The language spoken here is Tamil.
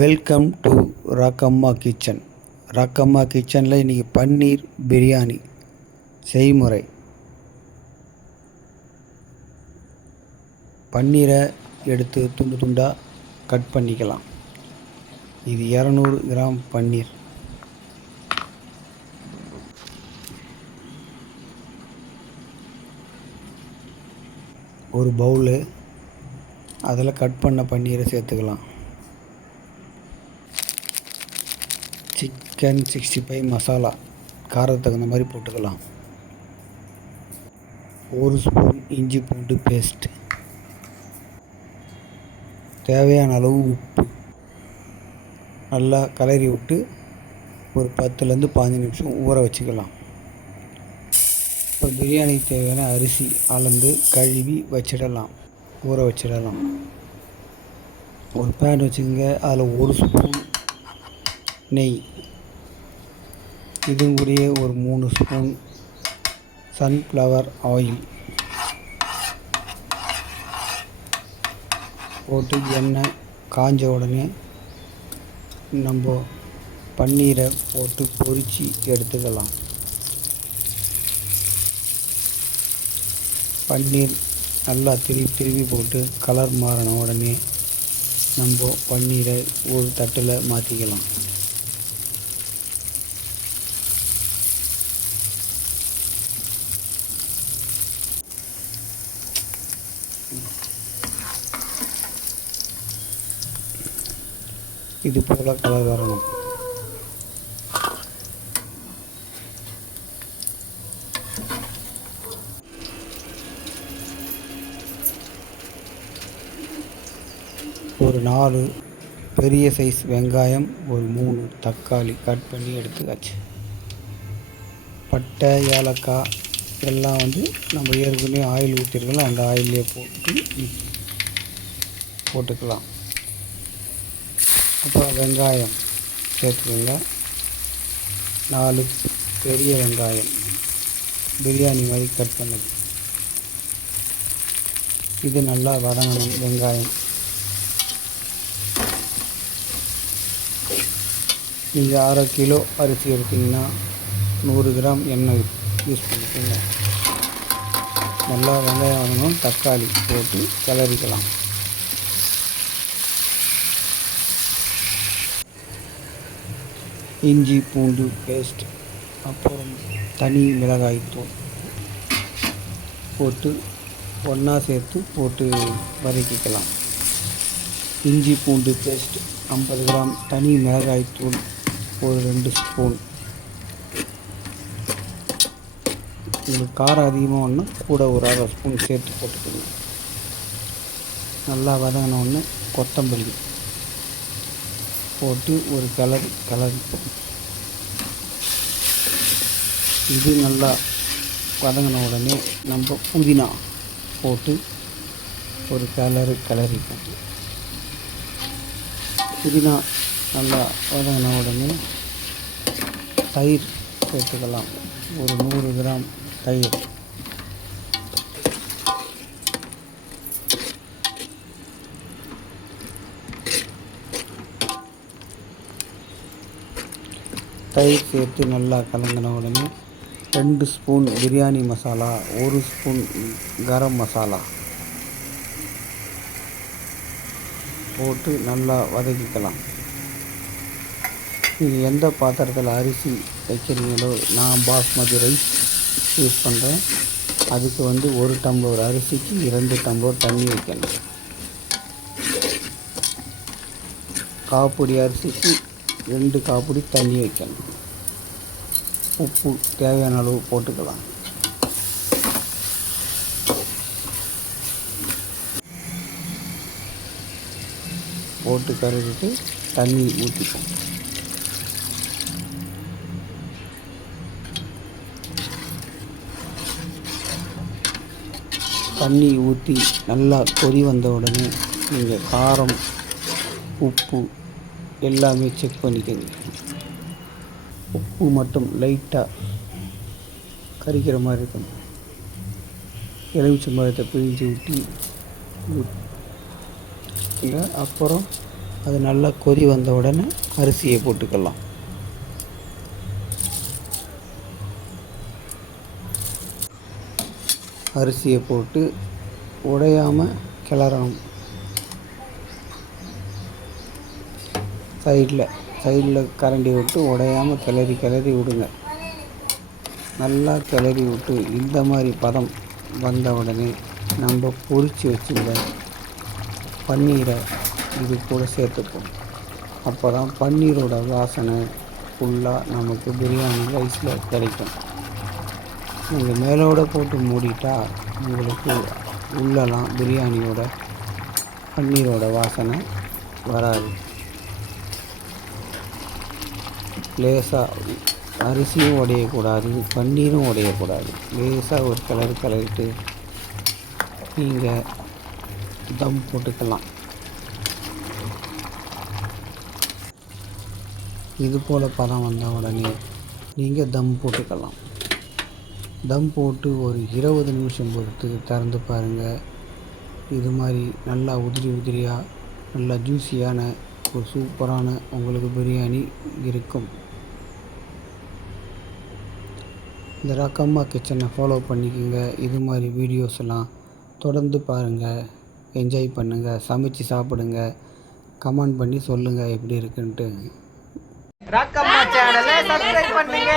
Welcome to Rakkamma kitchen. Rakkamma கிச்சனில் இன்றைக்கி பன்னீர் பிரியாணி செய்முறை. பன்னீரை எடுத்து துண்டு துண்டாக கட் பண்ணிக்கலாம். இது 200 கிராம் பன்னீர். ஒரு பவுலு, அதில் கட் பண்ண பன்னீரை சேர்த்துக்கலாம். சிக்கன் 65 மசாலா காரத்துக்கு தகுந்த மாதிரி போட்டுக்கலாம். 1 ஸ்பூன் இஞ்சி பூண்டு பேஸ்ட், தேவையான அளவு உப்பு. நல்லா கலரி விட்டு ஒரு 10லேருந்து 15 நிமிஷம் ஊற வச்சுக்கலாம். இப்போ பிரியாணிக்கு தேவையான அரிசி அளந்து கழுவி வச்சிடலாம், ஊற வச்சிடலாம். ஒரு பேன் வச்சுக்கோங்க. அதில் 1 ஸ்பூன் நெய், இது கூடயே ஒரு 3 ஸ்பூன் சன்ஃப்ளவர் ஆயில் போட்டு எண்ணெய் காஞ்ச உடனே நம்ம பன்னீரை போட்டு பொரித்து எடுத்துக்கலாம். பன்னீர் நல்லா திருப்பி போட்டு கலர் மாறின உடனே நம்ம பன்னீரை ஒரு தட்டில் மாற்றிக்கலாம். இது போல் கலர் வரணும். ஒரு 4 பெரிய சைஸ் வெங்காயம், ஒரு 3 தக்காளி கட் பண்ணி எடுத்துக்காச்சு. பட்டை, ஏலக்காய் எல்லாம் நம்ம ஏற்கனவே ஆயில் ஊற்றிருக்கலாம். அந்த ஆயிலே போட்டுக்கலாம். அப்புறம் வெங்காயம் சேர்த்துக்கோங்க. 4 பெரிய வெங்காயம் பிரியாணி மாதிரி கட் பண்ணது. இது நல்லா வதங்கணும். வெங்காயம் நீங்கள் 1/2 கிலோ அரிசி எடுத்திங்கன்னா 100 கிராம் எண்ணெய் யூஸ் பண்ணிக்கோங்க. நல்லா வெங்காயம் வதங்கணும். தக்காளி போட்டு கிளறிக்கலாம். இஞ்சி பூண்டு பேஸ்ட், அப்புறம் தனி மிளகாய்த்தூள் போட்டு ஒன்றா சேர்த்து போட்டு வதக்கிக்கலாம். இஞ்சி பூண்டு பேஸ்ட் 50 கிராம், தனி மிளகாய்த்தூள் ஒரு 2 ஸ்பூன். உங்களுக்கு காரம் அதிகமாக ஒன்று கூட ஒரு 1/2 ஸ்பூன் சேர்த்து போட்டுக்கணும். நல்லா வதங்கினோடனே கொத்தமல்லி போட்டு ஒரு கலர் இது நல்லா வதங்கின உடனே நம்ம புதினா போட்டு ஒரு கிளறிப்போம். புதினா நல்லா வதங்கின உடனே தயிர் சேர்த்துக்கலாம். ஒரு 100 கிராம் தயிர். தயிர் சேர்த்து நல்லா கலங்கின உடனே 2 ஸ்பூன் பிரியாணி மசாலா, 1 ஸ்பூன் கரம் மசாலா போட்டு நல்லா வதக்கிக்கலாம். இது எந்த பாத்திரத்தில் அரிசி வைக்கிறீங்களோ, நான் பாஸ்மதி ரைஸ் யூஸ் பண்ணுறேன். அதுக்கு 1 டம்ளர் அரிசிக்கு 2 டம்ளர் தண்ணி வைக்கணும். காப்பிடி அரிசிக்கு 2 காப்பிடி தண்ணி வைக்கணும். உப்பு தேவையான அளவு போட்டுக்கலாம். போட்டு கருகிட்டு தண்ணி ஊற்றிப்போம். தண்ணி ஊற்றி நல்லா கொதி வந்த உடனே நீங்கள் காரம், உப்பு எல்லாமே செக் பண்ணிக்கோங்க. உப்பு மட்டும் லைட்டாக கரிக்கிற மாதிரி இருக்கணும். எலுமிச்சை பழத்தை பிழிஞ்சு ஊற்றி அப்புறம் அது நல்லா கொதி வந்த உடனே அரிசியை போட்டுக்கலாம். அரிசியை போட்டு உடையாமல் கிளறணும். சைடில் கரண்டி விட்டு உடையாமல் கிளறி விடுங்க. நல்லா கிளறி விட்டு இந்த மாதிரி பதம் வந்த உடனே நம்ம பொரித்து வச்சுருந்த பன்னீரை இது கூட சேர்த்துப்போம். அப்போ தான் பன்னீரோட வாசனை ஃபுல்லாக நமக்கு பிரியாணி ரைஸில் கிடைக்கும். நீங்கள் மேலோடு போட்டு மூடிட்டா உங்களுக்கு உள்ளலாம் பிரியாணியோட பன்னீரோட வாசனை வராது. லேசாக அரிசியும் உடையக்கூடாது, பன்னீரும் உடையக்கூடாது. லேசாக ஒரு கிளறிட்டு நீங்கள் தம் போட்டுக்கலாம். இது போல் பதம் வந்த உடனே நீங்கள் தம் போட்டுக்கலாம். தம் போட்டு ஒரு 20 நிமிஷம் பொறுத்து திறந்து பாருங்கள். இது மாதிரி நல்லா உதிரியாக நல்லா ஜூஸியான ஒரு சூப்பரான உங்களுக்கு பிரியாணி இருக்கும். இந்த ராக்கம்மா கிச்சனை ஃபாலோ பண்ணிக்கோங்க. இது மாதிரி வீடியோஸ் எல்லாம் தொடர்ந்து பாருங்கள், என்ஜாய் பண்ணுங்கள், சமைச்சு சாப்பிடுங்க, கமெண்ட் பண்ணி சொல்லுங்கள் எப்படி இருக்குன்ட்டு. ராக்கம்மா சேனலை சப்ஸ்கிரைப் பண்ணுங்க.